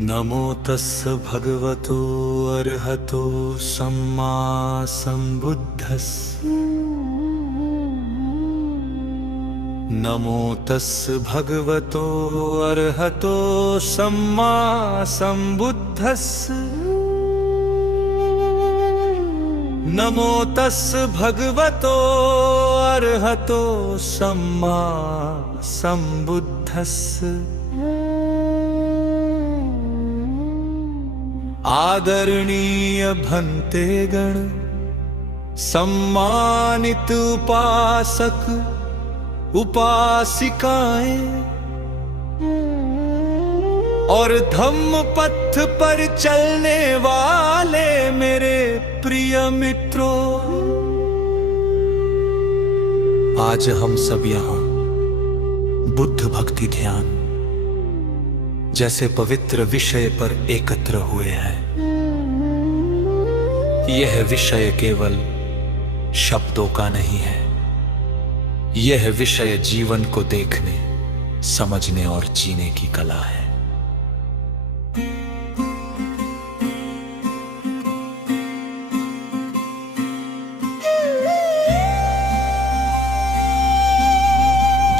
नमो तस्स भगवतो अर्हतो सम्मा सम्बुद्धस्स। नमो तस्स भगवतो अर्हतो सम्मा सम्बुद्धस्स। नमो तस्स भगवतो अर्हतो सम्मा सम्बुद्धस्स। आदरणीय भंतेगण, सम्मानित उपासक उपासिकाएं और धम्म पथ पर चलने वाले मेरे प्रिय मित्रों, आज हम सब यहाँ बुद्ध भक्ति ध्यान जैसे पवित्र विषय पर एकत्र हुए हैं। यह विषय केवल शब्दों का नहीं है, यह विषय जीवन को देखने, समझने और जीने की कला है।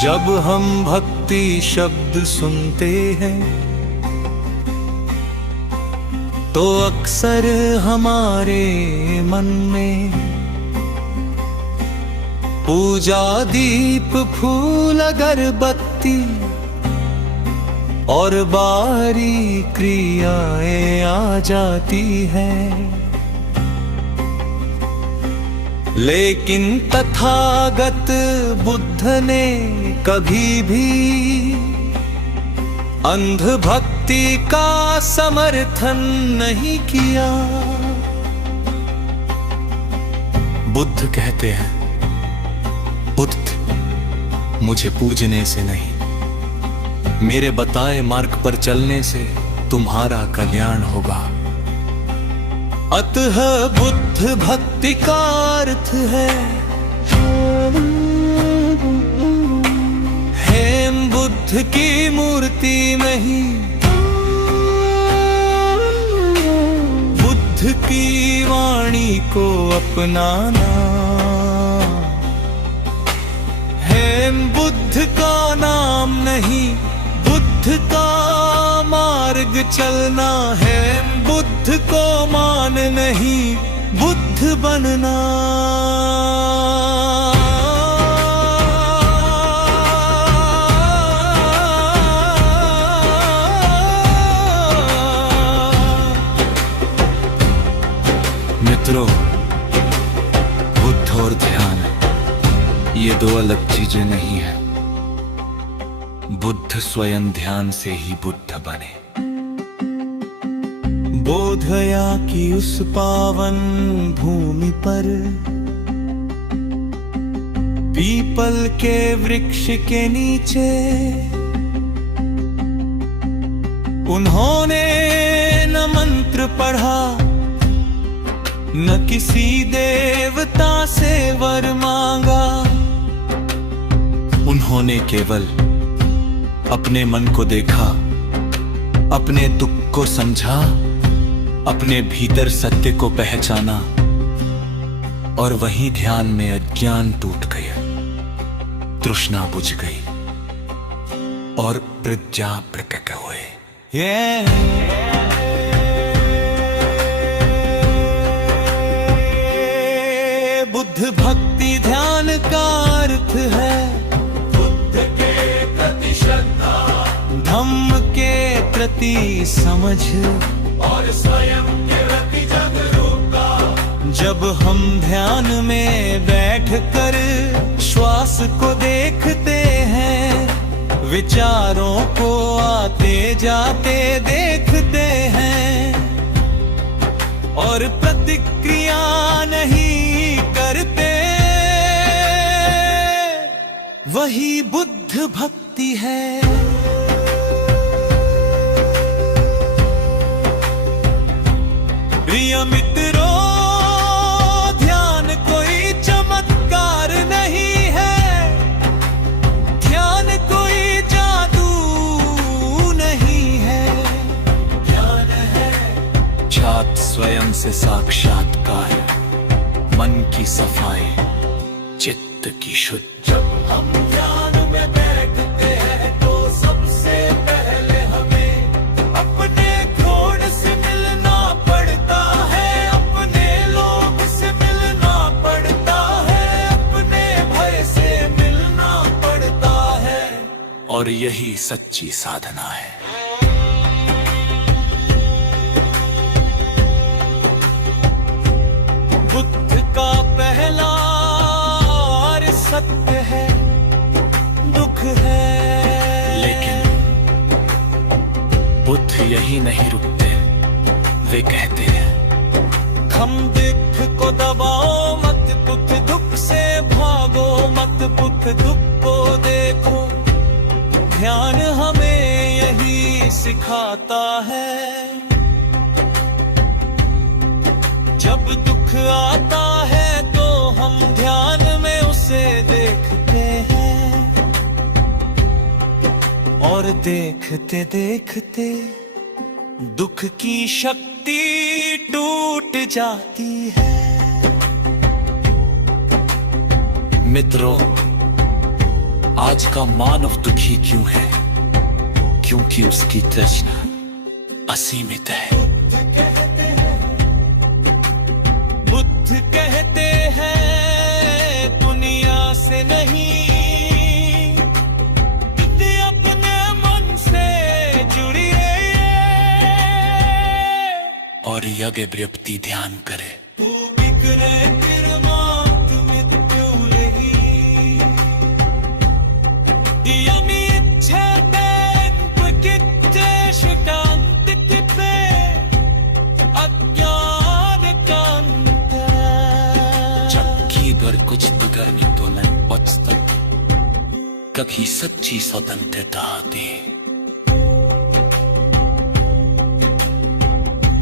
जब हम भक्ति शब्द सुनते हैं तो अक्सर हमारे मन में पूजा दीप फूल अगरबत्ती और बारी क्रियाएं आ जाती हैं। लेकिन तथागत बुद्ध ने कभी भी अंध भक्ति का समर्थन नहीं किया। बुद्ध कहते हैं, बुद्ध मुझे पूजने से नहीं, मेरे बताए मार्ग पर चलने से तुम्हारा कल्याण होगा। अतः बुद्ध भक्ति का अर्थ है हेम बुद्ध की मूर्ति नहीं, बुद्ध की वाणी को अपनाना। हेम बुद्ध का नाम नहीं, बुद्ध का मार्ग चलना है। बुद्ध को मान नहीं, बुद्ध बनना। मित्रों, बुद्ध और ध्यान ये दो अलग चीजें नहीं है। बुद्ध स्वयं ध्यान से ही बुद्ध बने। बोधगया की उस पावन भूमि पर पीपल के वृक्ष के नीचे उन्होंने न मंत्र पढ़ा, न किसी देवता से वर मांगा। उन्होंने केवल अपने मन को देखा, अपने दुख को समझा, अपने भीतर सत्य को पहचाना और वहीं ध्यान में अज्ञान टूट गया, तृष्णा बुझ गई और प्रज्ञा प्रकट हुए। बुद्ध भक्ति ध्यान का अर्थ है बुद्ध के प्रति श्रद्धा, धम्म के प्रति समझ और स्वयं के प्रति जागरूकता। जब हम ध्यान में बैठकर श्वास को देखते हैं, विचारों को आते जाते देखते हैं और प्रतिक्रिया नहीं करते, वही बुद्ध भक्ति है। प्रिय मित्रों, ध्यान कोई चमत्कार नहीं है, ध्यान कोई जादू नहीं है, ध्यान है छात्र स्वयं से साक्षात्कार, मन की सफाई, चित्त की शुद्ध। जब हम ध्यान में बैठते हैं तो सबसे पहले हमें अपने क्रोध से मिलना पड़ता है, अपने लोभ से मिलना पड़ता है, अपने भय से मिलना पड़ता है, और यही सच्ची साधना है। बुद्ध का पहला सत्य है दुख है, लेकिन बुद्ध यही नहीं रुकते, वे कहते हैं हम दुख को दबाओ मत, बुद्ध दुख से भागो मत, बुद्ध दुख को देखो। ध्यान हमें यही सिखाता है। जब दुख आता है तो हम ध्यान में उसे देखते हैं, और देखते देखते दुख की शक्ति टूट जाती है। मित्रों, आज का मानव दुखी क्यों है? क्योंकि उसकी तृष्णा असीमित है। बुद्ध कहते हैं दुनिया से नहीं, अपने मन से जुड़िए और यज्ञ व्याप्ति ध्यान करे। तू बिखरे निर्मात मृत्यु नहीं, यमी इच्छेतेन प्रकृते शुकांत किते अज्ञान कांत। चक्की पर कुछ बिगड़ने तो नहीं बचता, कभी सच्ची स्वतंत्रता आती।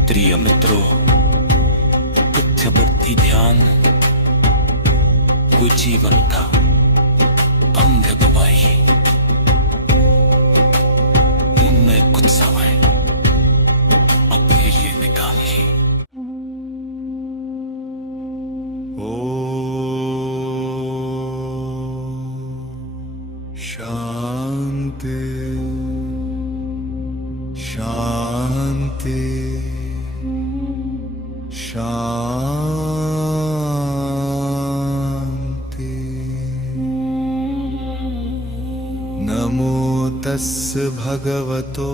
प्रिय मित्रों, बुद्धवृत्ति ध्यान वो जीवन का अंग दबाई, इनमें कुछ समय अपने लिए निकालिए। शांति शांति शांति। नमो तस् भगवतो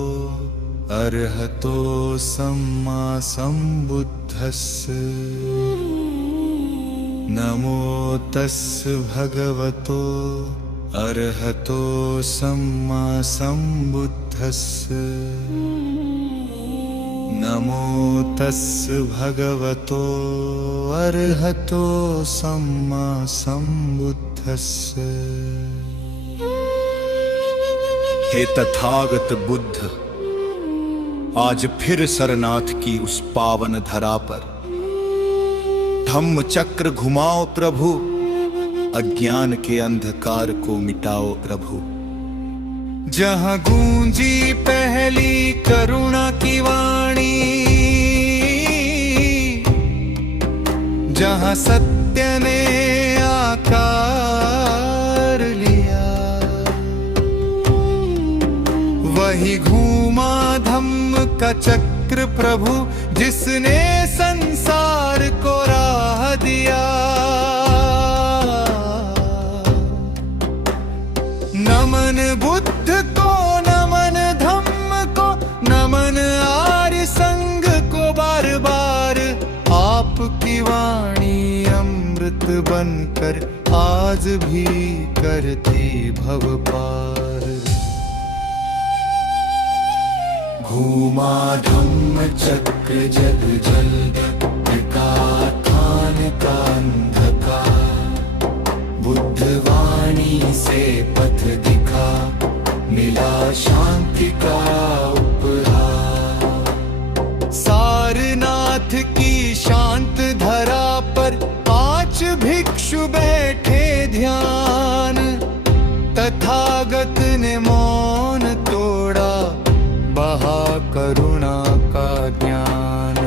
अरहतो सम्मा सम्बुद्धस्स। नमो तस् भगवतो अरहतो सम्मा सम्बुद्धस्स। नमो तस् भगवतो अरहतो सम्मा सम्बुद्धस्स। हे तथागत बुद्ध, आज फिर सरनाथ की उस पावन धरा पर धम्म चक्र घुमाओ प्रभु, अज्ञान के अंधकार को मिटाओ प्रभु। जहाँ गूंजी पहली करुणा की वाणी, जहाँ सत्य ने आकार लिया, वही घूमा धम्म का चक्र प्रभु, जिसने संसार को राह दिया। नमन बुद्ध को, नमन धम्म को, नमन आर्य संघ को, बार बार आपकी वाणी अमृत बनकर आज भी करती भव पार। घूमा धम्म चक्र जग जल की शांत धरा पर 5 भिक्षु बैठे ध्यान। तथागत ने मौन तोड़ा, बहा करुणा का ज्ञान।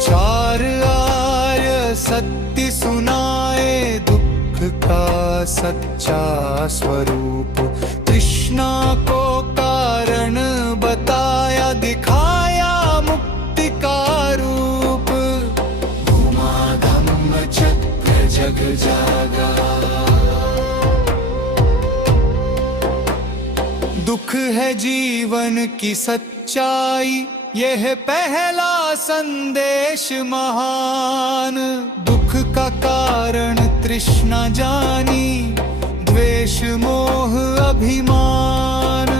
4 आर्य सत्य सुनाए, दुख का सच्चा स्वरूप। तृष्णा को कारण बताया, दिखाया मुक्ति का रूप। घुमा धम्म चक्र जग जागा, दुख है जीवन की सच्चाई, यह पहला संदेश महान। दुख का कारण तृष्णा जानी, द्वेष मोह अभिमान।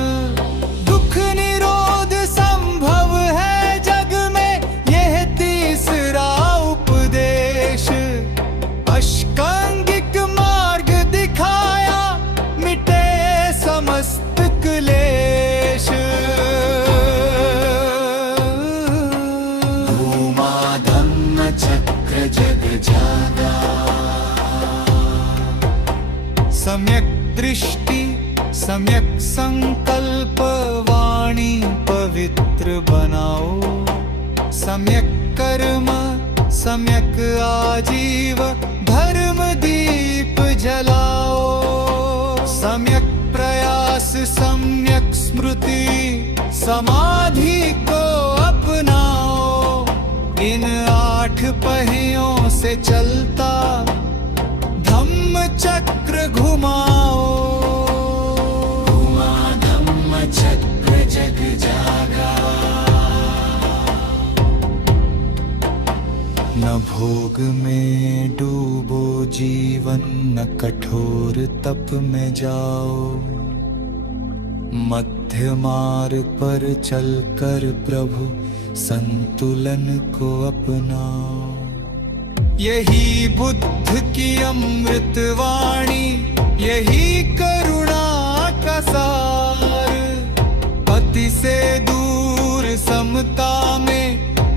दुख निरोध संभव है जग में, यह तीसरा उपदेश। अष्टांगिक मार्ग दिखाया, मिटे समस्त क्लेश। घूमा धम्म चक्र जग जागा, सम्यक दृष्टि सम्यक संकल्प वाणी पवित्र बनाओ। सम्यक कर्म सम्यक आजीव, धर्म दीप जलाओ। सम्यक प्रयास सम्यक स्मृति, समाधि को अपनाओ। इन 8 पहियों से चलता धम्म चक्र घुमाओ। घुमा धम्म चक्र जग जागा, न भोग में डूबो जीवन, न कठोर तप में जाओ। मध्य मार्ग पर चलकर प्रभु संतुलन को अपनाओ। यही बुद्ध की अमृत वाणी, यही करुणा का सार। पति से दूर समता में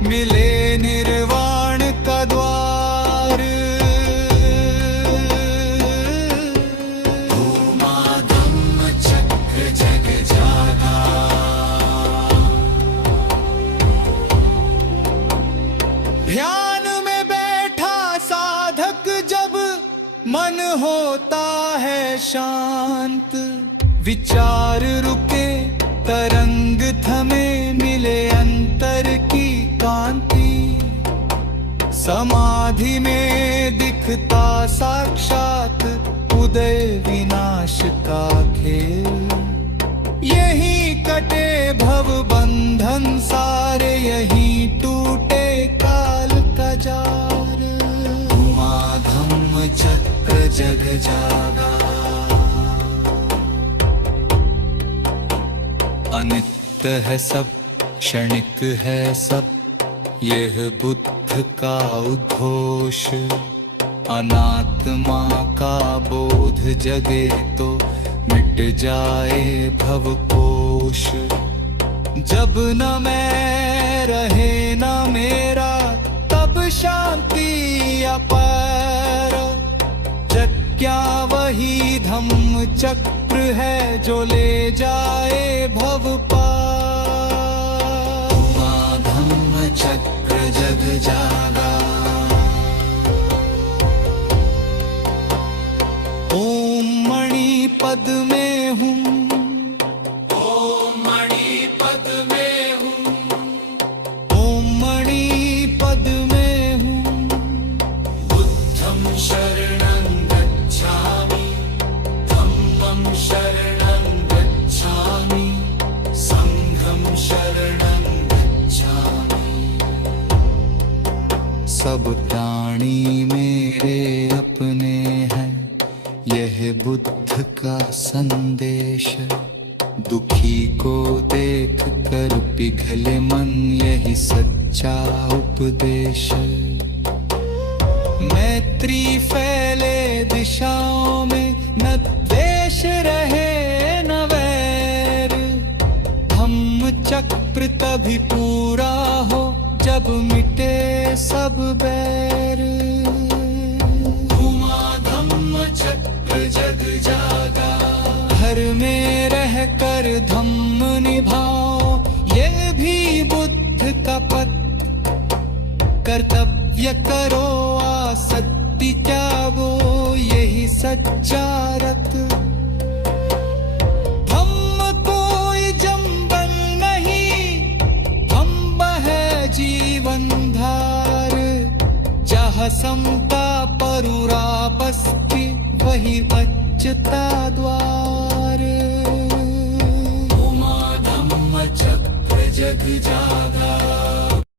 मिले निर्वाण का द्वार। घूमा धम्म चक्र जग जागा, ध्यान में बैठा साधक जब मन होता है शांत। विचार रुके तरंग थमे, मिले अंतर की कांति। समाधि में दिखता साक्षात उदय विनाश का खेल। यही कटे भव बंधन सारे, यही टूटे काल का जार। घुमा धम्म चक्र जग जागा, अनित्य है सब क्षणिक है सब, यह बुद्ध का उद्घोष। अनात्मा का बोध जगे तो मिट जाए भवकोश। जब न मैं रहे न मेरा, तब शांति अपार। क्या वही धम्म चक्र है जो ले जाए भव पार। धम्म चक्र जग जागा, ओम मणि पद में हूँ, ओम मणि पद में हूँ, ओम मणि पद में हूँ। बुद्धं शरणं गच्छामि, धम्मं शरणं गच्छामि, संघं शरणं गच्छामि। सब प्राणी मेरे अपने हैं, यह बुद्ध का संदेश। दुखी को देख कर पिघले मन, यही सच्चा उपदेश। मैत्री फैले दिशाओं में, न द्वेष रहे न वैर। धम्म चक्र तभी पूरा हो जब मिटे सब बैर। धुमा धम्म चक्र जग जागा, घर में रह कर धम्म निभाओ, ये भी बुद्ध का पथ। कर्तव्य करो आसक्ति त्यागो, यही सच्चा रथ। धम्म कोई जंगल नहीं, धम्म है जीवन धार। जहाँ समता परुरा बसती, वही बचता द्वार। धुमा धम्म चक्र जग जागा,